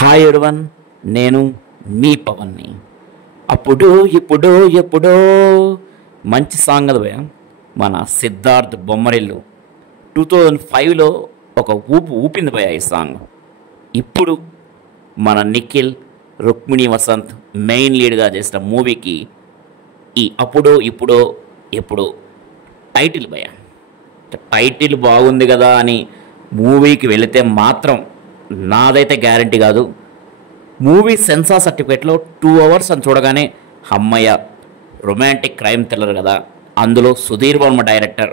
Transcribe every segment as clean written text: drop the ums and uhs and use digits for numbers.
Hi everyone, నేను మీ పవన్ని. అప్పుడు ఇప్పుడు ఎప్పుడో మంచి సాంగ్ అది భయ. మన సిద్ధార్థ్ బొమ్మరిల్లు 2005లో ఒక ఊపింది భయ ఈ సాంగ్. ఇప్పుడు మన నిఖిల్, రుక్మిణి వసంత్ మెయిన్ లీడ్గా చేసిన మూవీకి ఈ అప్పుడో ఇప్పుడో ఎప్పుడో టైటిల్ భయ. టైటిల్ బాగుంది కదా అని మూవీకి వెళితే మాత్రం నాదైతే గ్యారంటీ కాదు. మూవీ సెన్సార్ సర్టిఫికేట్లో 2 అవర్స్ అని చూడగానే అమ్మయ్య, రొమాంటిక్ క్రైమ్ థ్రిల్లర్ కదా, అందులో సుధీర్ వర్మ డైరెక్టర్,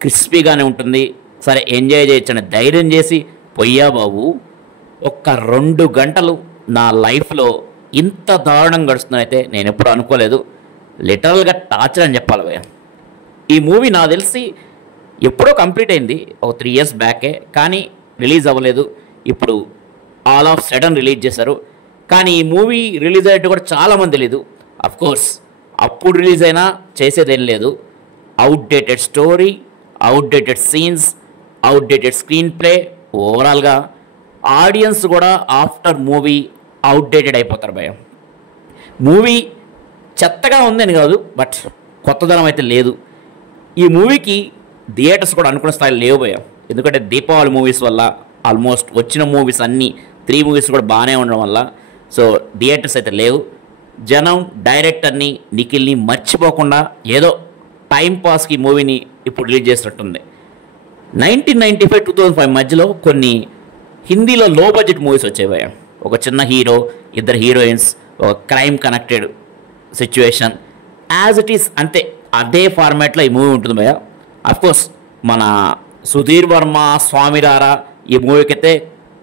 క్రిస్పీగానే ఉంటుంది, సరే ఎంజాయ్ చేయొచ్చని ధైర్యం చేసి పొయ్యా బాబు. ఒక్క 2 గంటలు నా లైఫ్లో ఇంత దారుణం గడుస్తుందైతే నేను ఎప్పుడు అనుకోలేదు. లిటరల్గా టార్చర్ అని చెప్పాలి భయ్య. ఈ మూవీ నాకు తెలిసి ఎప్పుడో కంప్లీట్ అయింది, ఒక 3 years బ్యాకే, కానీ రిలీజ్ అవ్వలేదు. ఇప్పుడు ఆల్ ఆఫ్ సడన్ రిలీజ్ చేశారు. కానీ ఈ మూవీ రిలీజ్ అయ్యేట్టు కూడా చాలామంది తెలీదు. అఫ్కోర్స్ అప్పుడు రిలీజ్ అయినా చేసేదేం లేదు. Outdated story, outdated scenes, outdated screen play, ఓవరాల్గా ఆడియన్స్ కూడా ఆఫ్టర్ మూవీ అవుట్డేటెడ్ అయిపోతారు భయం. మూవీ చెత్తగా ఉందని కాదు, బట్ కొత్తదనం అయితే లేదు. ఈ మూవీకి థియేటర్స్ కూడా అనుకున్న స్థాయిలో లేవు భయం. ఎందుకంటే దీపావళి మూవీస్ వల్ల ఆల్మోస్ట్ వచ్చిన మూవీస్ అన్నీ 3 మూవీస్ కూడా బాగానే ఉండడం వల్ల సో థియేటర్స్ అయితే లేవు. జనం డైరెక్టర్ని, నిఖిల్ని మర్చిపోకుండా ఏదో టైంపాస్కి మూవీని ఇప్పుడు రిలీజ్ చేసినట్టుంది. 1995-2005 మధ్యలో కొన్ని హిందీలో లో బడ్జెట్ మూవీస్ వచ్చాయి భయ. ఒక చిన్న హీరో, 2 హీరోయిన్స్, ఒక crime connected situation, as it is అంతే. అదే ఫార్మాట్లో ఈ మూవీ ఉంటుంది భయ. అఫ్కోర్స్ మన సుధీర్ వర్మ స్వామిరారా ఈ మూవీకి అయితే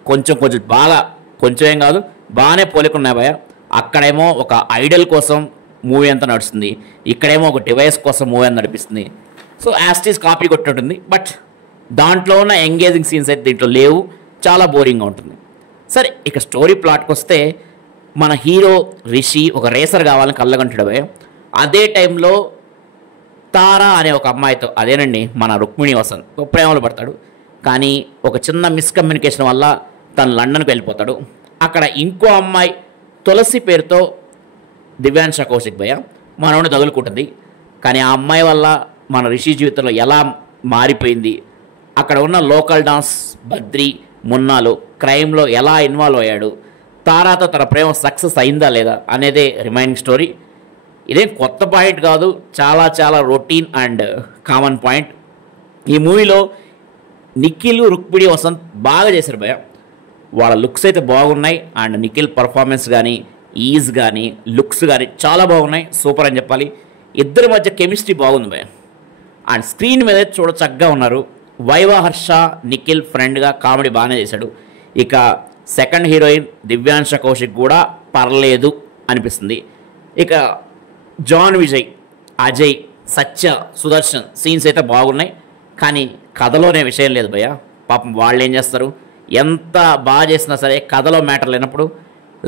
కొంచెం బాగా, కొంచెం ఏం కాదు, బాగానే పోలికున్నాయి భయ. అక్కడేమో ఒక ఐడల్ కోసం మూవీ అంతా నడుస్తుంది, ఇక్కడేమో ఒక డివైస్ కోసం మూవీ అంతా నడిపిస్తుంది. సో యాస్టీస్ కాపీ కొట్టినట్టుంది, బట్ దాంట్లో ఉన్న ఎంగేజింగ్ సీన్స్ అయితే దీంట్లో లేవు, చాలా బోరింగ్గా ఉంటుంది. సరే, ఇక స్టోరీ ప్లాట్కి వస్తే మన హీరో రిషి ఒక రేసర్ కావాలని కళ్ళగంటాడు భయ. అదే టైంలో తారా అనే ఒక అమ్మాయితో, అదేనండి మన రుక్మిణి వసంత్ ప్రేమలో పడతాడు. కానీ ఒక చిన్న మిస్కమ్యూనికేషన్ వల్ల తను లండన్కి వెళ్ళిపోతాడు. అక్కడ ఇంకో అమ్మాయి తులసి పేరుతో దివ్యాంశ కౌశిక్ భయ మనోడిని తగులుకుంటుంది. కానీ ఆ అమ్మాయి వల్ల మన రిషి జీవితంలో ఎలా మారిపోయింది, అక్కడ ఉన్న లోకల్ డాన్స్ బద్రి మున్నాలు క్రైమ్లో ఎలా ఇన్వాల్వ్ అయ్యాడు, తారాతో తన ప్రేమ సక్సెస్ అయిందా లేదా అనేదే రిమైనింగ్ స్టోరీ. ఇదేం కొత్త పాయింట్ కాదు, చాలా రొటీన్ అండ్ కామన్ పాయింట్. ఈ మూవీలో నిఖిల్, రుక్మిణి వసంత్ బాగా చేశారు భయ. వాళ్ళ లుక్స్ అయితే బాగున్నాయి, అండ్ నిఖిల్ పర్ఫార్మెన్స్ కానీ, ఈజ్ కానీ, లుక్స్ కానీ చాలా బాగున్నాయి, సూపర్ అని చెప్పాలి. ఇద్దరి మధ్య కెమిస్ట్రీ బాగుంది భయ. అండ్ స్క్రీన్ మీద చూడ చక్కగా ఉన్నారు. వైవా హర్ష నిఖిల్ ఫ్రెండ్గా కామెడీ బాగానే చేశాడు. ఇక సెకండ్ హీరోయిన్ దివ్యాంశ కౌశిక్ కూడా పర్లేదు అనిపిస్తుంది. ఇక జాన్ విజయ్, అజయ్, సత్య, సుదర్శన్ సీన్స్ అయితే బాగున్నాయి, కానీ కథలోనే విషయం లేదు భయ్య. పాపం వాళ్ళు ఏం చేస్తారు, ఎంత బాగా చేసినా సరే కథలో మ్యాటర్ లేనప్పుడు.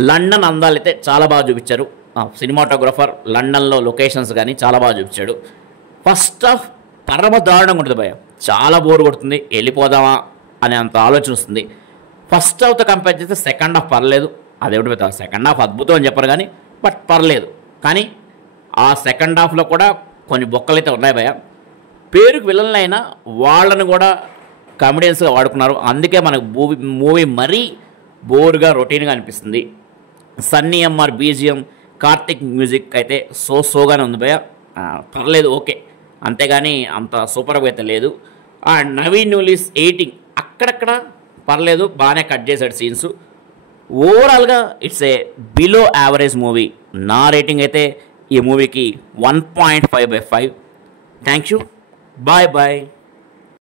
లండన్ అందాలు అయితే చాలా బాగా చూపించారు. సినిమాటోగ్రఫర్ లండన్లో లొకేషన్స్ కానీ చాలా బాగా చూపించాడు. ఫస్ట్ హాఫ్ పరమ దారుణంగా ఉంటుంది భయ్య, చాలా బోర్ కొడుతుంది, వెళ్ళిపోదామా అనే అంత ఆలోచన వస్తుంది. ఫస్ట్ హాఫ్తో కంపేర్ చేస్తే సెకండ్ హాఫ్ పర్లేదు. అదేమిటి పెద్ద సెకండ్ హాఫ్ అద్భుతం అని చెప్పరు కానీ, బట్ పర్లేదు. కానీ ఆ సెకండ్ హాఫ్లో కూడా కొన్ని బొక్కలు అయితే ఉన్నాయి భయ. పేరుకు విలన్లైనా వాళ్ళని కూడా కామెడియన్స్గా వాడుకున్నారు. అందుకే మనకు మూవీ మరీ బోర్గా రొటీన్గా అనిపిస్తుంది. Sunny MR BGM, Karthik music అయితే సోగానే ఉంది భయ, పర్లేదు, ఓకే, అంతేగాని అంత సూపర్గా అయితే లేదు. అండ్ నవీన్ న్యూలీస్ ఎడిటింగ్ అక్కడక్కడ పర్లేదు, బాగానే కట్ చేశాడు సీన్స్. ఓవరాల్గా it's a below average movie. నా రేటింగ్ అయితే ఈ మూవీకి 1.5/5. Thank you, bye.